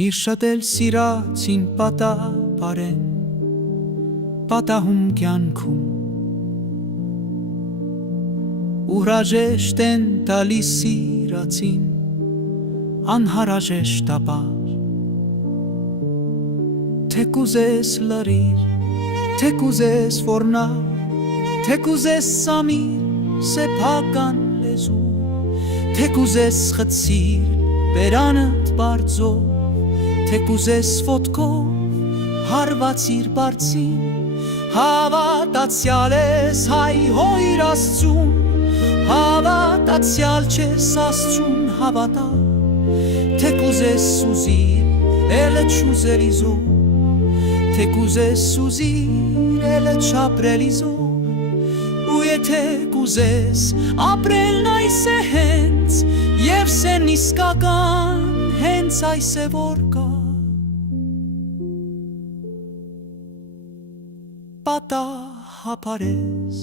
Միր շատ էլ սիրացին պատապարեն, պատահում կյանքում, Ուրաժեշտ են տալիս սիրացին, անհարաժեշտաբար, Թե կուզես լրիր, թե կուզես որնա, Թե կուզես սամիր, սեփական լեզու, Թե կուզես խցիր, բերանդ բարձով, Թե կուզես ոտքով, հարվածիր բարձին, Հավատացյալ ես հայ հոյր Աստծուն, Հավատացյալ չես Աստծուն հավատա, Թե կուզես սուզիր, էլը չուզելիզով, Թե կուզես սուզիր, էլը չապրելիզով, Ու եթե կուզես, ապրելն այս է հենց, Եվ սեն իսկական, հենց այս է որ կա, Պատահապարես,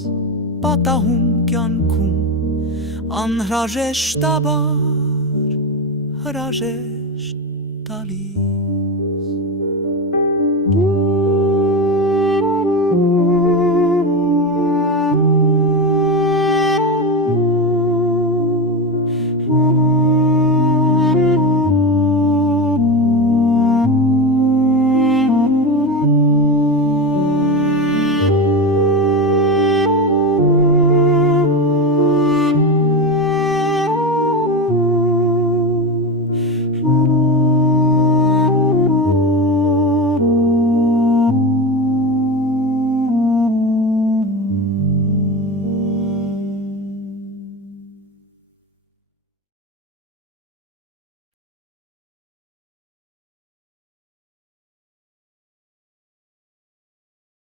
պատահում կյանքում, Անհրաժեշտաբար, հրաժեշտ տալիս